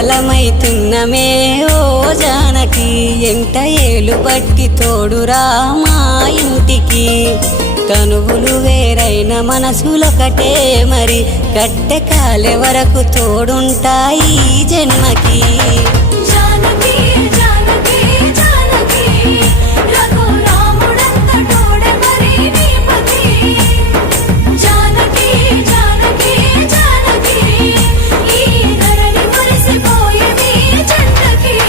విఫలమైతున్నమే ఓ జానకి ఎంట ఏలు బట్టి తోడురా మా ఇంటికి తనువులు వేరైన మనసులొకటే మరి కట్టె కాలే వరకు తోడుంటాయి జన్మకి